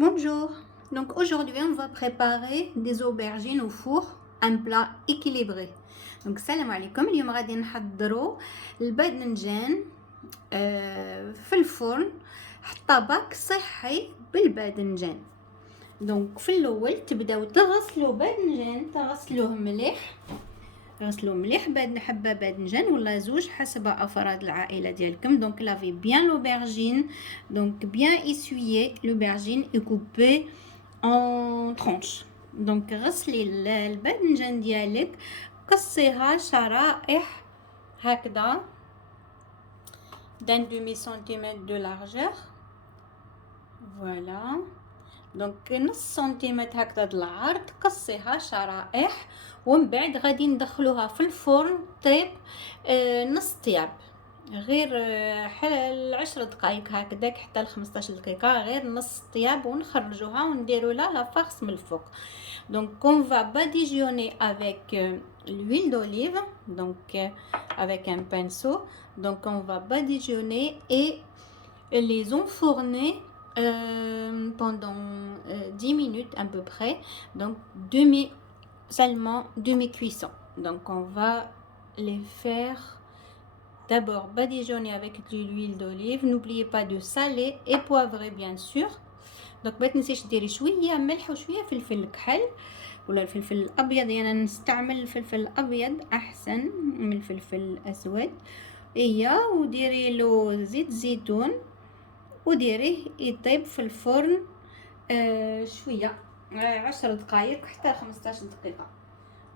Bonjour, donc aujourd'hui on va préparer des aubergines au four, un plat équilibré. Donc salam alaikum, اليوم غادي نحضروا الباذنجان في الفرن طبق صحي بالباذنجان. دونك في الاول تبداو تغسلوا باذنجان، تغسلوه مليح حبه باذنجان ولا زوج حسب افراد العائله ديالكم. دونك لافي بيان l'aubergine, donc bien essuyer l'aubergine et couper en tranches. دونك غسلي الباذنجان ديالك، قصيها شرائح هكذا d'un demi centimètre de largeur. Voilà. دونك نص سنتيمتر هكذا د العرض، قصيها شرائح ومن بعد غادي ندخلوها في الفرن طيب نص طياب، غير حل 10 دقائق هكذاك حتى ل 15 دقيقه، غير نص طياب، ونخرجوها ونديروا لها لا فارس من الفوق. Donc on va badigeonner avec l'huile d'olive, donc avec un pinceau. Donc on va badigeonner et les enfourner pendant 10 minutes à peu près, donc seulement demi-cuisson. Donc on va les faire d'abord badigeonner avec de l'huile d'olive. N'oubliez pas de saler et poivrer bien sûr. donc ما تنسيش ديري شويه ملح وشويه فلفل كحل ولا الفلفل الابيض، يعني نستعمل الفلفل الابيض احسن من الفلفل الاسود. وديري له زيت زيتون وديريه يطيب في الفرن شويه 10 دقائق حتى 15 دقيقه.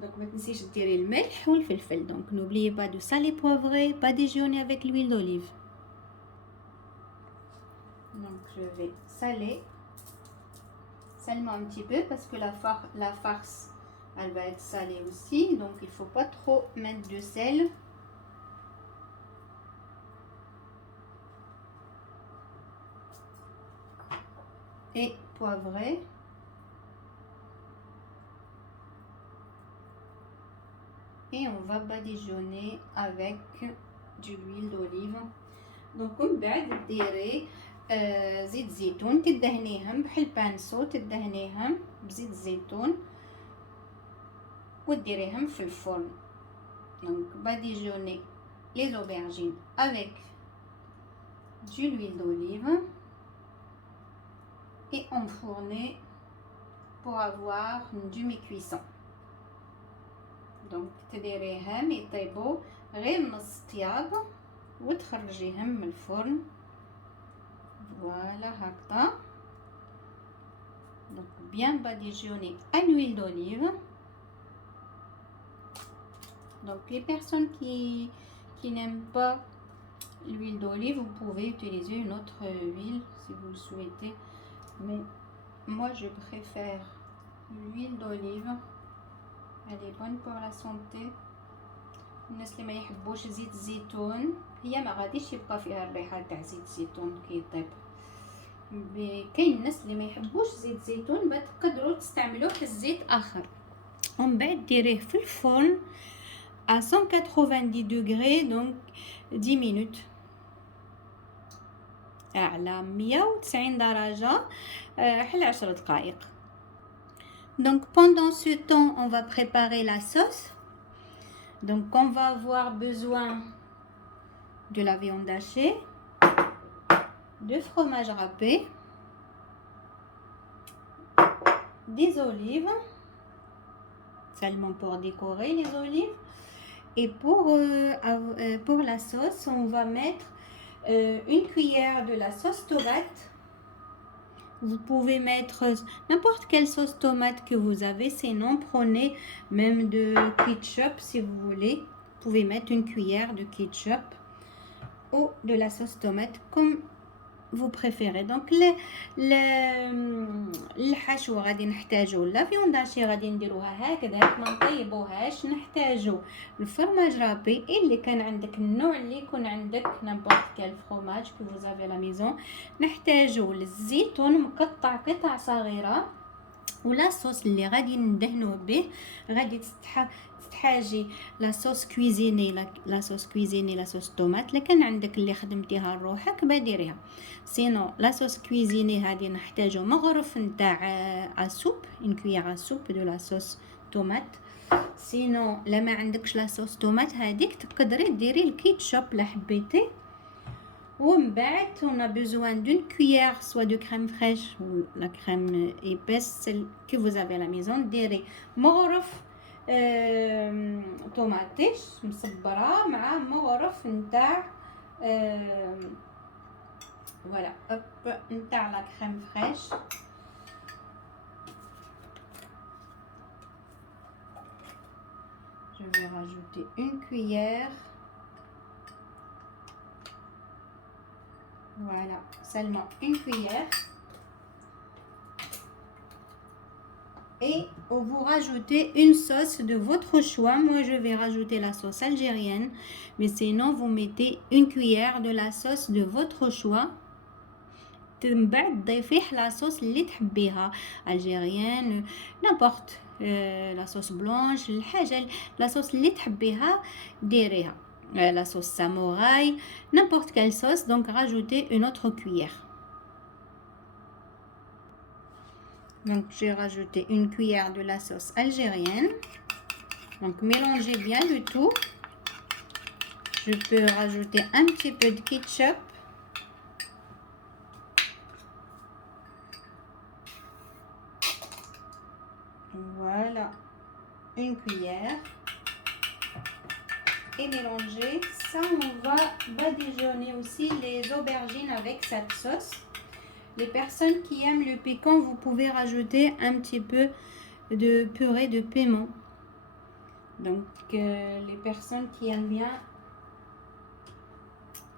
donc ما تنسيش ديري الملح والفلفل. donc n'oubliez pas de saler, poivrer, badigeonner avec l'huile d'olive. donc je vais saler seulement un petit peu parce que la farce elle va être salée aussi, donc il faut pas trop mettre de sel. Et poivrer. Et on va badigeonner avec de l'huile d'olive. donc من بعد ديري زيت زيتون، تدهنيهم بحال بانسو، تدهنيهم بزيت زيتون وديريهم في الفرن. donc badigeonner les aubergines avec de l'huile d'olive et enfourner pour avoir une demi-cuisson. donc تديريهم يطيبوا غير نص طياب وتخرجيهم من الفرن. voilà هكذا. donc bien badigeonner à l'huile d'olive. donc les personnes qui n'aiment pas l'huile d'olive, vous pouvez utiliser une autre huile si vous le souhaitez, mais moi je préfère l'huile d'olive, elle est bonne pour la santé. الناس اللي ما يحبوش زيت الزيتون هي ما غاديش يبقى فيها الريحه تاع زيت الزيتون كي يطيب. كاين الناس اللي ما يحبوش زيت الزيتون تقدروا تستعملوا الزيت اخر. ومن بعد ديريه في الفرن à 190 degrés, donc 10 minutes على 190 درجة حل 10 دقائق. donc pendant ce temps on va préparer la sauce. donc on va avoir besoin de la viande hachée, de fromage râpé, des olives seulement pour décorer les olives. et pour la sauce on va mettre une cuillère de la sauce tomate. vous pouvez mettre n'importe quelle sauce tomate que vous avez, sinon prenez même de ketchup si vous voulez. vous pouvez mettre une cuillère de ketchup ou de la sauce tomate comme vous préférez. donc الحشوه غادي نحتاجو لا فيوند هاشي غادي نديروها هكذا ما نطيبوهاش، نحتاجو الفرماج رابي اللي كان عندك النوع اللي يكون عندك n'importe quel fromage que vous avez à la maison. نحتاجو الزيتون مقطع قطع صغيره، ولا صوص اللي غادي ندهنوه به غادي تحاجي لا صوص كويزيني، لا صوص كويزيني، لا صوص طوماط، لكن عندك اللي خدمتيها لروحك بديريها. سينو لا صوص كويزيني هذه نحتاجو مغرف نتاع اسوب، اون كويير اسوب دو لا صوص طوماط. سينو لا ما عندكش لا صوص طوماط هذيك تقدري ديري الكيتشوب لا حبيتي. ومن بعد on a besoin d'une cuillère soit de crème fraîche ou la crème épaisse, celle que vous avez à la maison. ديري مغرف طوماطيش مصبره مع مغرف نتاع فوالا نتاع لا crème fraîche. Je vais rajouter une cuillère. Voilà, seulement une cuillère. Et vous rajoutez une sauce de votre choix. Moi, je vais rajouter la sauce algérienne. Mais sinon, vous mettez une cuillère de la sauce de votre choix. من بعد ضيفيه la sauce اللي تحبيها algérienne n'importe la sauce blanche الحاجة la sauce اللي تحبيها ديريها. La sauce samouraï, n'importe quelle sauce, donc rajoutez une autre cuillère. Donc j'ai rajouté une cuillère de la sauce algérienne. Donc mélangez bien le tout. Je peux rajouter un petit peu de ketchup. Voilà, une cuillère. Et mélanger. Ça, on va badigeonner aussi les aubergines avec cette sauce. Les personnes qui aiment le piquant, vous pouvez rajouter un petit peu de purée de piment. Donc, les personnes qui aiment bien,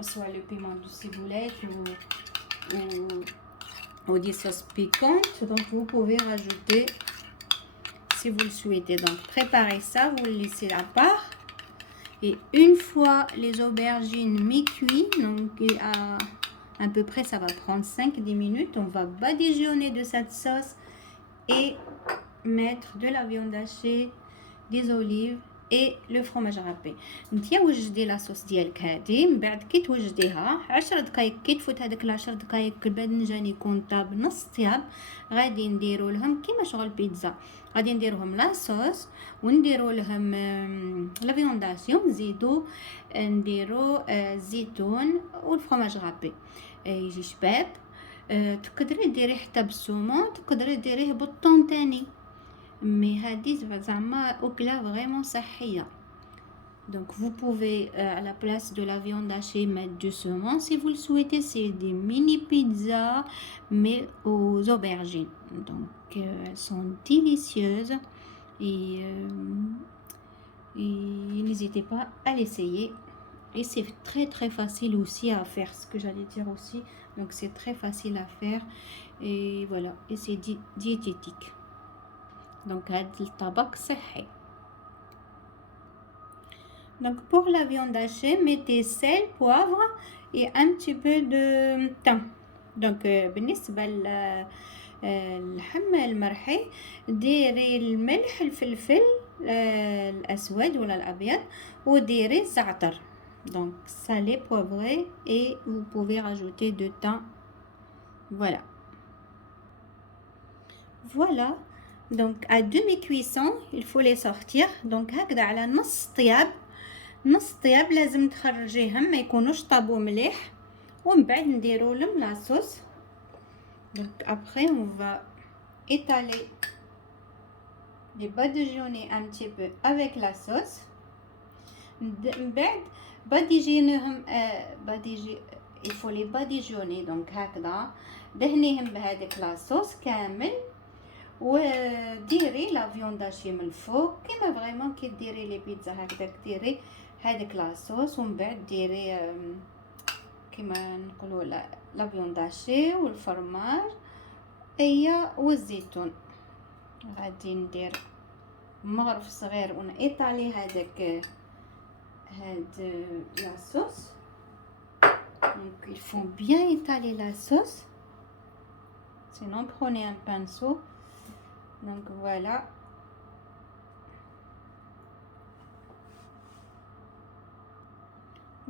soit le piment de ciboulette ou des sauces piquantes, donc vous pouvez rajouter si vous le souhaitez. Donc, préparez ça, vous le laissez à part. Et une fois les aubergines mi-cuites, donc à peu près ça va prendre 5-10 minutes, on va badigeonner de cette sauce et mettre de la viande hachée, des olives et le fromage râpé. نتيا وجدي لا صوص ديالك هادي، من بعد كي توجديها 10 دقائق، كي تفوت هذاك 10 دقائق الباذنجان يكون طاب نص طياب، غادي نديرو لهم كيما شغل بيتزا، غادي نديرهم لا صوص ونديرو لهم لا فيونداسيون، نزيدو نديرو الزيتون والفرماج غابي يجي شباب. تقدري ديريه حتى بالسومون، تقدري ديريه بالطون تاني، مي هادي زعما أكلة فريمون صحية. Donc vous pouvez à la place de la viande hachée mettre du saumon si vous le souhaitez. C'est des mini pizzas mais aux aubergines. Donc elles sont délicieuses et n'hésitez pas à l'essayer. Et c'est très très facile aussi à faire, ce que j'allais dire aussi. Donc c'est très facile à faire et voilà, et c'est diététique. Donc هاد الطبق صحي. Donc pour la viande hachée, mettez sel, poivre et un petit peu de thym. Donc بالنسبة للحم المرحي ديري الملح، الفلفل الأسود ولا الأبيض، وديري الزعتر. Donc salé, poivré et vous pouvez rajouter de thym. Voilà. Voilà. Donc à demi-cuisson, il faut les sortir. Donc هكذا على نص طياب، نص طياب لازم تخرجيهم ما يكونوش طابو مليح، ومن بعد نديرو لهم لا صوص. Donc après on va étaler les badigeonner un petit peu avec la sauce. من بعد باديجينهم il faut les badigeonner. Donc هكذا دهنيهم بهذيك لا صوص كامل، وديري لا فيوند هاشي من الفوق كيما فريمون كي ديري لي بيتزا هكذا، ديري هذيك لا صوص ومن بعد ديري كيما نقولوا لا فيوند هاشي والفرماج والزيتون. غادي ندير مغرف صغير ونطالي هذاك la sauce. Donc il faut bien étaler la sauce, sinon prenez un pinceau. Donc voilà,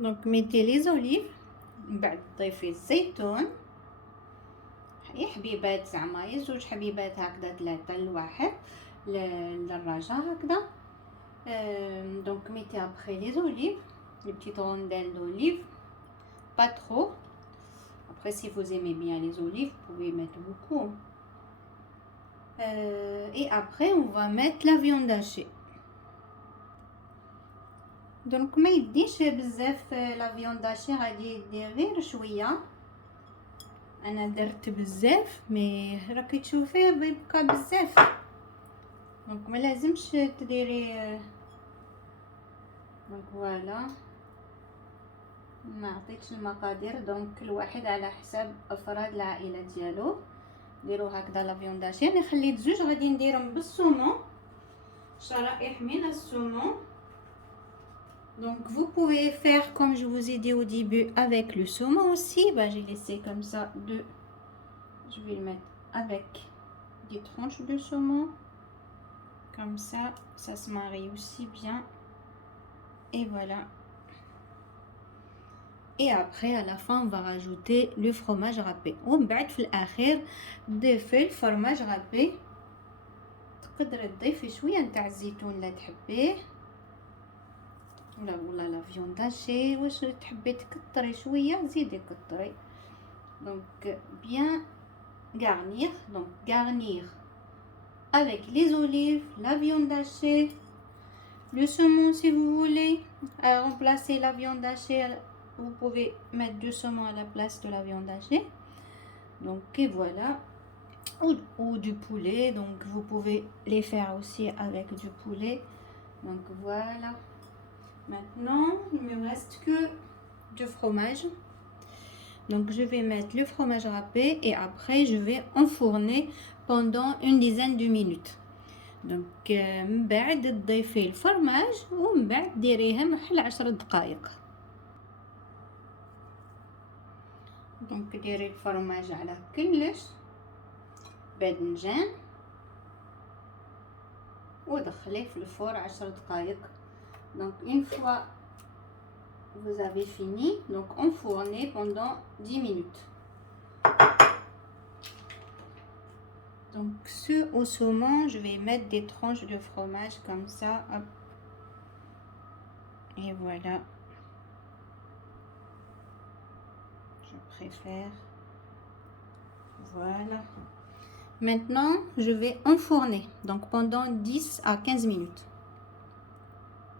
دونك ميتي لي زوليف، من بعد ضيفي الزيتون، هي حبيبات زعما زوج حبيبات هكذا، 3 لواحد للدراجة هكذا. دونك mettez après les olives, les petites rondelles d'olives, pas trop. Après si vous aimez bien les olives, vous pouvez mettre beaucoup. Et après on va mettre la viande hachée. دونك ما يديش بزاف لا فيوند هاشي، غادي يدير غير شويه. انا درت بزاف مي راكي تشوفيه بيبقى بزاف، دونك ما لازمش تديري. دونك فوالا، ما عطيتش المقادير، دونك كل واحد على حساب افراد العائله ديالو ديروا هكذا لا فيوند هاشي. انا خليت زوج غادي نديرهم بالسومون، شرائح من السومون. Donc vous pouvez faire comme je vous ai dit au début avec le saumon aussi. J'ai laissé comme ça deux. Je vais le mettre avec des tranches de saumon. Comme ça se marie aussi bien. Et voilà. Et après à la fin on va rajouter le fromage râpé. ومن بعد في الأخير ضيفي الفرماج رâpé. تقدري تضيفي شوية نتاع الزيتون لا تحبيه، ولا لا فيوند هاشي واش تحبي تكتري شويه زيدي كتري. دونك bien garnir, donc garnir avec les olives, la viande hachée, le saumon si vous voulez remplacer la viande hachée, vous pouvez mettre du saumon à la place de la viande hachée. Donc et voilà, ou du poulet, donc vous pouvez les faire aussi avec du poulet. Donc voilà. Maintenant, il me reste que du fromage. Donc je vais mettre le fromage râpé et après je vais enfourner pendant une dizaine de minutes. Donc من بعد تضيفي الفرماج ومن بعد ديريها محل 10 دقائق. دونك ديري الفرماج على كلش باذنجان ودخليه في الفور 10 دقائق. Donc une fois vous avez fini, donc enfournez pendant 10 minutes. Donc au saumon, je vais mettre des tranches de fromage comme ça, hop. Et voilà. Je préfère. Voilà. Maintenant, je vais enfourner donc pendant 10 à 15 minutes.